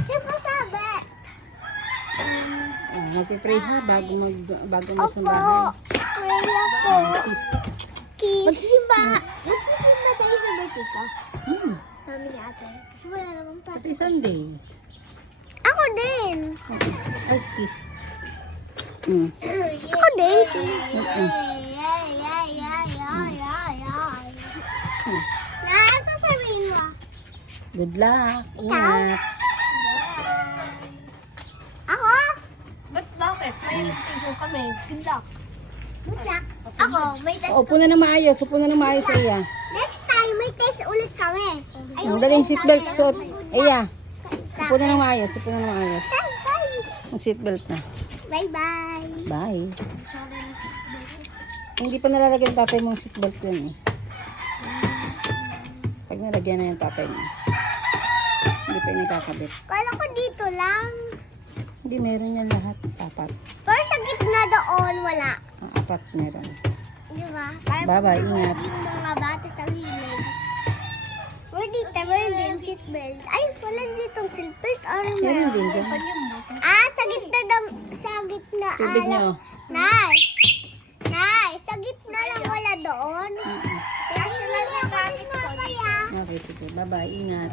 Sino sabi? Magpipray ha bago mo sa Opo. bahay. Pray ako. Kiss. Kiss. Magsisimba. Magsisimba tayo sa birthday ko. Sabi ni ate. Kasi wala namang Kasi pasok. Sunday. Ako din. Ay, kiss. Ako din. Ano sasabihin mo? Good luck. Ingat. Ako? Bakit? May station kami. Good luck. Good luck. Ako, may test. Upo na ng maayos. Upo na ng maayos, Iya. Next time, may test ulit kami. Ang daling seatbelt. Suot. Iya. Upo na Bye. ng maayos. Upo na ng maayos. Ang seatbelt na. Bye-bye. Bye. Hindi pa nalalagyan tatay mong seatbelt yun eh. Pag nalagyan na yung tatay mo. Hindi pa yung nakakabit. Kala ko dito lang. Hindi, meron yan lahat. Apat. Pero sa gitna doon, wala. Apat meron. Di ba? Bye-bye, ingat. Yung mga bata sa gilid. Meron din seatbelt. Ay, wala ditong seatbelt. Ano Meron din. meron? Dyan. Sa gitna daw, sa gitna. Tubig niyo. Nay! Nay! Sa gitna lang wala doon. Kaya sila nagamit ko. Okay, sige. Bye-bye. Ingat.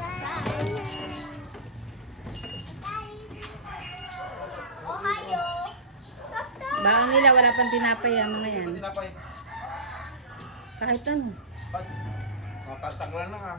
Ohio! Baon nila. Wala pang tinapay ang mga yan. Tinapay. Kahit ano. Pag, makataglan na ka.